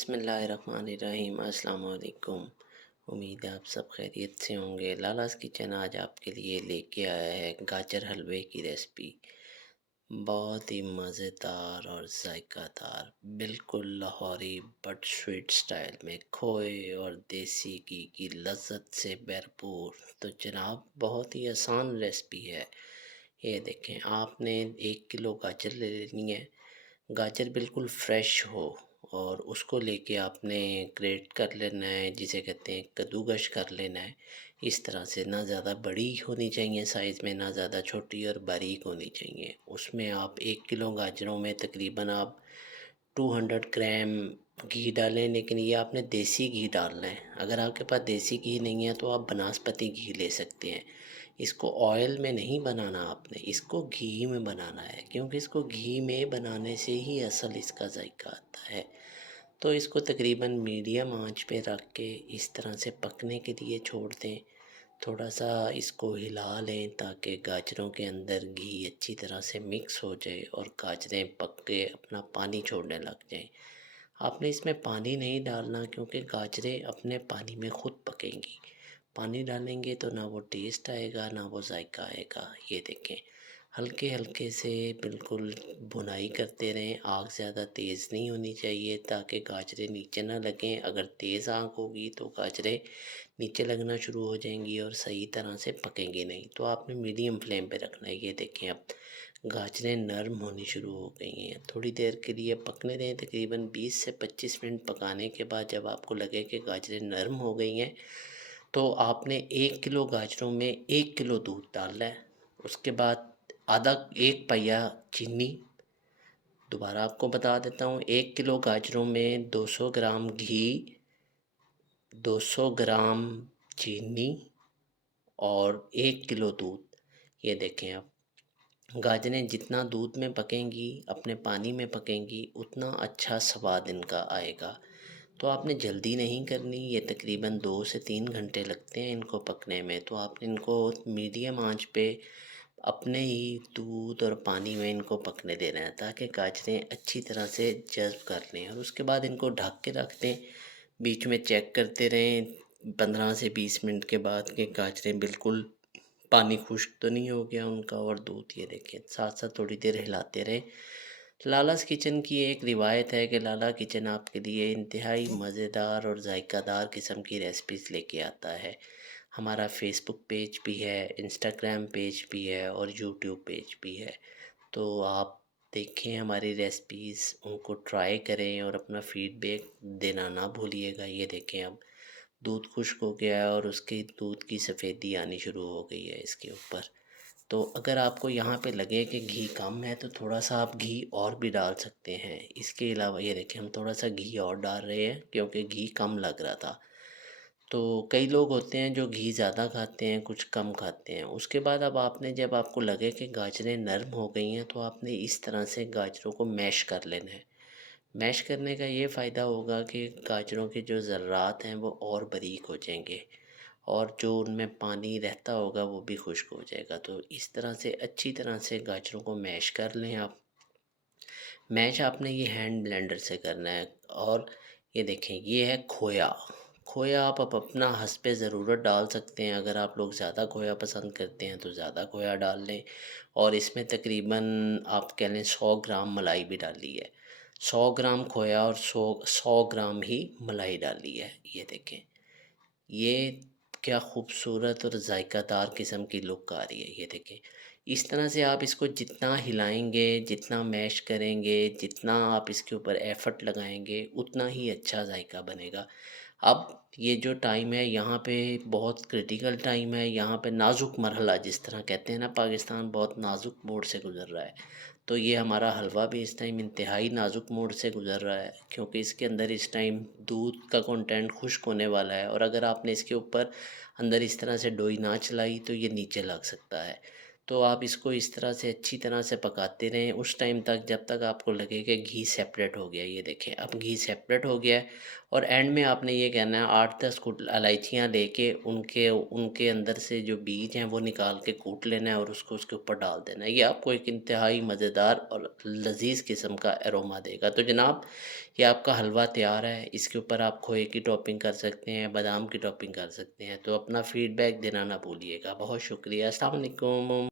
बिस्मिल्लाहिर्रहमानिर्रहीम अस्सलाम वालेकुम। उम्मीद है आप सब खैरियत से होंगे। लालास किचन आज आपके लिए लेके आया है गाजर हलवे की रेसिपी। बहुत ही मज़ेदार और जायकादार, बिल्कुल लाहौरी बट स्वीट स्टाइल में खोए और देसी घी की लज़्ज़त से भरपूर। तो जनाब, बहुत ही आसान रेसिपी है। ये देखें, आपने 1 किलो गाजर ले लेनी है। गाजर बिल्कुल फ्रेश हो और उसको लेके आपने ग्रेट कर लेना है, जिसे कहते हैं कद्दूकस कर लेना है। इस तरह से ना ज़्यादा बड़ी होनी चाहिए साइज़ में, ना ज़्यादा छोटी और बारीक होनी चाहिए। उसमें आप 1 किलो गाजरों में तकरीबन आप 200 ग्राम घी डालें, लेकिन ये आपने देसी घी डालना है। अगर आपके पास देसी घी नहीं है तो आप बनास्पति घी ले सकते हैं। इसको ऑयल में नहीं बनाना आपने, इसको घी में बनाना है, क्योंकि इसको घी में बनाने से ही असल इसका जायका आता है। तो इसको तकरीबन मीडियम आंच पे रख के इस तरह से पकने के लिए छोड़ दें। थोड़ा सा इसको हिला लें ताकि गाजरों के अंदर घी अच्छी तरह से मिक्स हो जाए और गाजरें पक के अपना पानी छोड़ने लग जाएं। आपने इसमें पानी नहीं डालना, क्योंकि गाजरें अपने पानी में ख़ुद पकेंगी। पानी डालेंगे तो ना वो टेस्ट आएगा, ना वो जायका आएगा। ये देखें, हल्के हल्के से बिल्कुल भुनाई करते रहें। आग ज़्यादा तेज़ नहीं होनी चाहिए ताकि गाजरें नीचे ना लगें। अगर तेज़ आग होगी तो गाजरें नीचे लगना शुरू हो जाएंगी और सही तरह से पकेंगी नहीं। तो आपने मीडियम फ्लेम पे रखना है। ये देखें, अब गाजरें नरम होनी शुरू हो गई हैं। थोड़ी देर के लिए पकने दें, तकरीबन 20 से 25 मिनट पकाने के बाद जब आपको लगे कि गाजरें नरम हो गई हैं, तो आपने 1 किलो गाजरों में 1 किलो दूध डालना है। उसके बाद आधा 1 पहिया चीनी। दोबारा आपको बता देता हूँ, 1 किलो गाजरों में 200 ग्राम घी, 200 ग्राम चीनी और 1 किलो दूध। ये देखें, अब गाजरें जितना दूध में पकेंगी, अपने पानी में पकेंगी, उतना अच्छा स्वाद इनका आएगा। तो आपने जल्दी नहीं करनी। ये तकरीबन 2 से 3 घंटे लगते हैं इनको पकने में। तो आपने इनको मीडियम आंच पे अपने ही दूध और पानी में इनको पकने देना है ताकि गाजरें अच्छी तरह से जज़्ब कर लें। और उसके बाद इनको ढक के रख दें। बीच में चेक करते रहें 15 से 20 मिनट के बाद कि गाजरें बिल्कुल पानी खुश्क तो नहीं हो गया उनका, और दूध। ये देखें, साथ साथ थोड़ी देर हिलाते रहें। लालास किचन की एक रिवायत है कि लाला किचन आपके लिए इंतहाई मज़ेदार और जायकादार किस्म की रेसिपीज़ लेके आता है। हमारा फेसबुक पेज भी है, इंस्टाग्राम पेज भी है और यूट्यूब पेज भी है। तो आप देखें हमारी रेसिपीज़, उनको ट्राई करें और अपना फीडबैक देना ना भूलिएगा। ये देखें, अब दूध खुश्क हो गया है और उसकी दूध की सफ़ेदी आनी शुरू हो गई है इसके ऊपर। तो अगर आपको यहाँ पे लगे कि घी कम है तो थोड़ा सा आप घी और भी डाल सकते हैं। इसके अलावा ये देखें, हम थोड़ा सा घी और डाल रहे हैं क्योंकि घी कम लग रहा था। तो कई लोग होते हैं जो घी ज़्यादा खाते हैं, कुछ कम खाते हैं। उसके बाद अब आपने, जब आपको लगे कि गाजरें नरम हो गई हैं, तो आपने इस तरह से गाजरों को मैश कर लेना है। मैश करने का ये फ़ायदा होगा कि गाजरों के जो ज़र्रात हैं वो और बारीक हो जाएंगे और जो उनमें पानी रहता होगा वो भी खुश्क हो जाएगा। तो इस तरह से अच्छी तरह से गाजरों को मैश कर लें आप। मैश आपने ये हैंड ब्लेंडर से करना है। और ये देखें, ये है खोया। खोया आप अपना हस्बे ज़रूरत डाल सकते हैं। अगर आप लोग ज़्यादा खोया पसंद करते हैं तो ज़्यादा खोया डाल लें। और इसमें तकरीबन आप कह लें 100 ग्राम मलाई भी डाली है। 100 ग्राम खोया और 100 ग्राम ही मलाई डाली है। ये देखें, ये क्या खूबसूरत और जायकादार किस्म की लुक आ रही है। ये देखें, इस तरह से आप इसको जितना हिलाएंगे, जितना मैश करेंगे, जितना आप इसके ऊपर एफ़र्ट लगाएंगे, उतना ही अच्छा जायका बनेगा। अब ये जो टाइम है यहाँ पे बहुत क्रिटिकल टाइम है। यहाँ पे नाजुक मरहला, जिस तरह कहते हैं ना, पाकिस्तान बहुत नाजुक मोड़ से गुज़र रहा है। तो ये हमारा हलवा भी इस टाइम इंतहाई नाजुक मोड़ से गुज़र रहा है, क्योंकि इसके अंदर इस टाइम दूध का कंटेंट खुश्क होने वाला है। और अगर आपने इसके ऊपर अंदर इस तरह से डोई ना चलाई तो ये नीचे लग सकता है। तो आप इसको इस तरह से अच्छी तरह से पकाते रहें उस टाइम तक जब तक आपको लगे कि घी सेपरेट हो गया। ये देखें, अब घी सेपरेट हो गया है और एंड में आपने ये करना है 8-10 कूट इलायचियाँ लेके उनके उनके अंदर से जो बीज हैं वो निकाल के कूट लेना है और उसको उसके ऊपर डाल देना है। ये आपको एक इंतहाई मज़ेदार और लज़ीज़ किस्म का एरोमा देगा। तो जनाब, ये आपका हलवा तैयार है। इसके ऊपर आप खोए की टॉपिंग कर सकते हैं, बादाम की टॉपिंग कर सकते हैं। तो अपना फ़ीडबैक देना ना भूलिएगा। बहुत शुक्रिया। अस्सलाम वालेकुम।